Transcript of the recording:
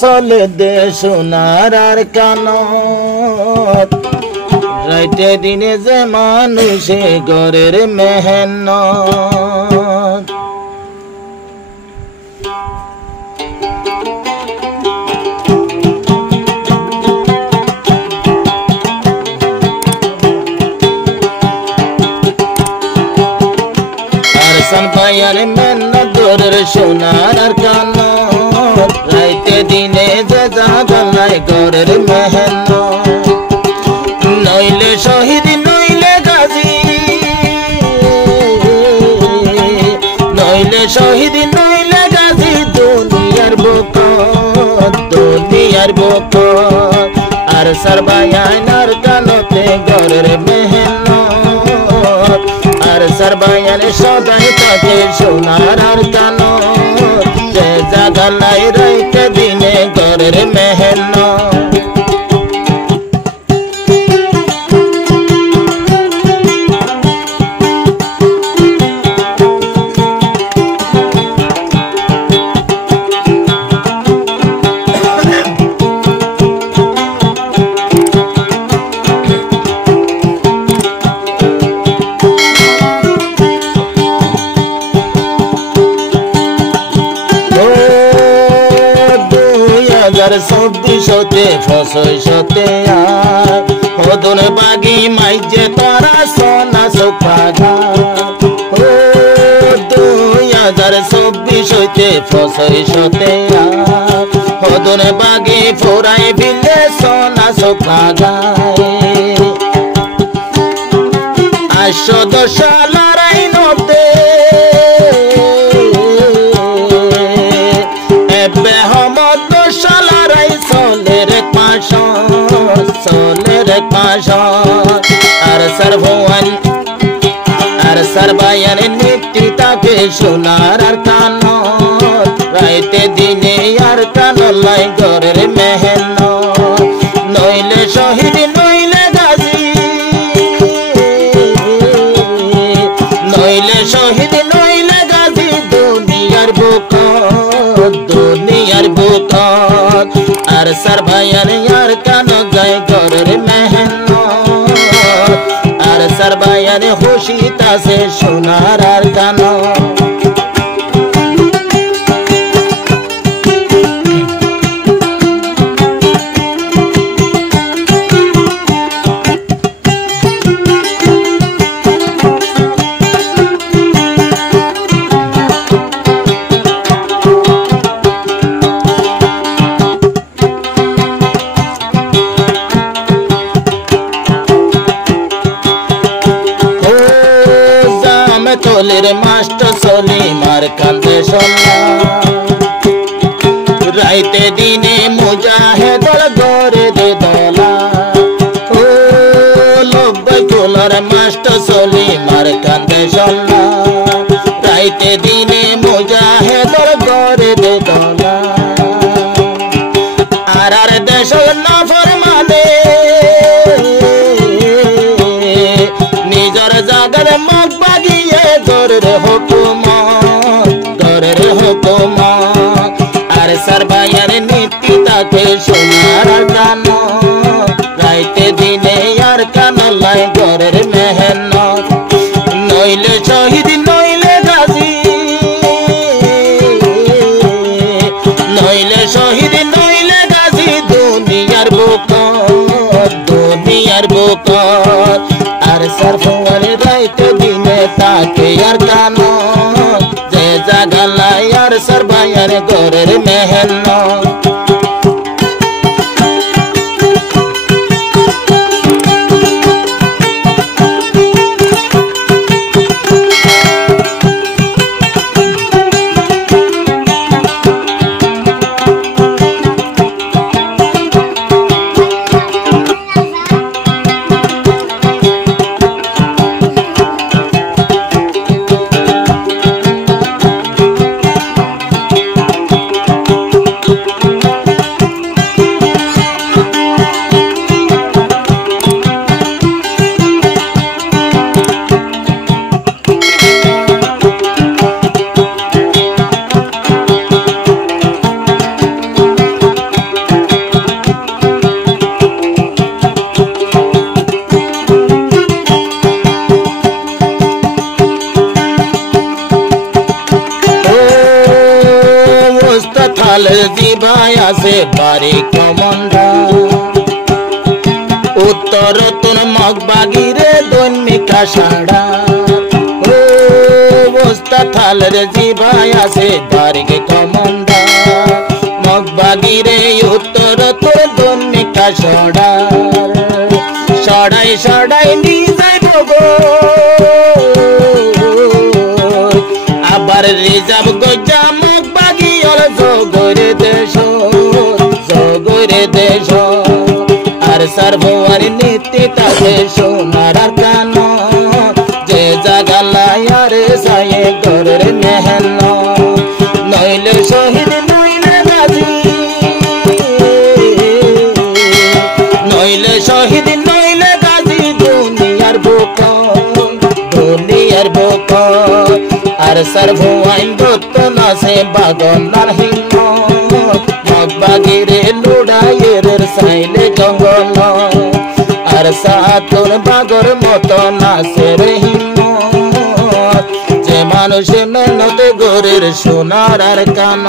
চলে দে সোনার আর কানত রাইতে দিনে যে মানুষে ঘরের মেহনত আরসান ভাইয়ার মেহনত ঘরের সোনার আর কানত রাইতে দিনে যে জাগালাই ঘরের মেহনত নইলে শহীদ নইলে গাজী নইলে শহীদ নইলে গাজী দুনিয়ার বুকত আর সারবায়ানার কানতে ঘরের মেহনত আর সারবায়ান সদাই থাকে সোনার আর কানত যে জাগালাই রাইতে দিনে ঘরের মেহনত চব্বিশতে ফসতে হদন বাগি মাইজে তারা সোনা সোফা ও 2024 হইতে ফসতে হদন বাগি ফোরাই বিলে সোনা সোফা আশো দশা লড়াই নদে এবে হমদ দশালারাই সোলের পাশ আর সর্বন আর সর্বায়ন নিত্যি তাকে সোনার আর কানত রাইতে দিনে আর কানলাই ঘরের মেহনত নইলে শহীদ নইলে গাজী নইলে শহীদ নইলে গাজী দুনিয়ার বুকত আর সর্বায়ন আর কান গায় ঘরের মেহনত আর সর্বায়ন খুশিত আছে সোনার আর কানত তোলের মাস্টার সলিমার কান্দে সোনা রাইতে দিনে মুজাহেদর ঘরে দে দলা ও 90 তোলার মাস্টার সলিমার কান্দে সোনা রাইতে দিনে মুজাহেদর ঘরে দে দলা আর দেশ না ফরমানে নিজর জাগার মুখ বাগিয়ে ঘরের হুকুমত আর সর্বায়ন নীতি তাকে সোনার কানত রাইতে দিনে আর কানলাই ঘরের মেহনত নইলে শহীদ নইলে গাজী নইলে শহীদ নইলে গাজী দুনিয়ার বুকত আর সর্বন রাইতে দিনে তাকে আর কানত যে জাগালাই আর সর্বায়ন ঘরের মেহনত জিভায় আছে বাড়ি কমন্দা উত্তর তোর মগবাগিরে দৈনিকা সাড়া ও বস্তা থালের জিভায় আছে বাড়ি কমন্দা মগবাগিরে উত্তর তোর দৈনিকা সড়া সড়াই সড়াই নিয়ে যাইব গো আবার রিজার্ভ গজা মগবাগি অল জগরে দেশ আর সার্ভর নীতি তাকে সোনার কান যে জাগালাই আর সায়ে গরের মেহেন নইলে শহীদ নইলে গাজী নইলে শহীদ নইলে গাজী দুনিয়ার বুক আর সার্ভওয়াইন দত্ত নাসে বাগনার হিম মগবাগিরে লুড়াইয়ের সাইলে জঙ্গল আর সাতর বাগর মতো নাচে রে হিম যে মানুষ মেহনত গরের সোনার আর কান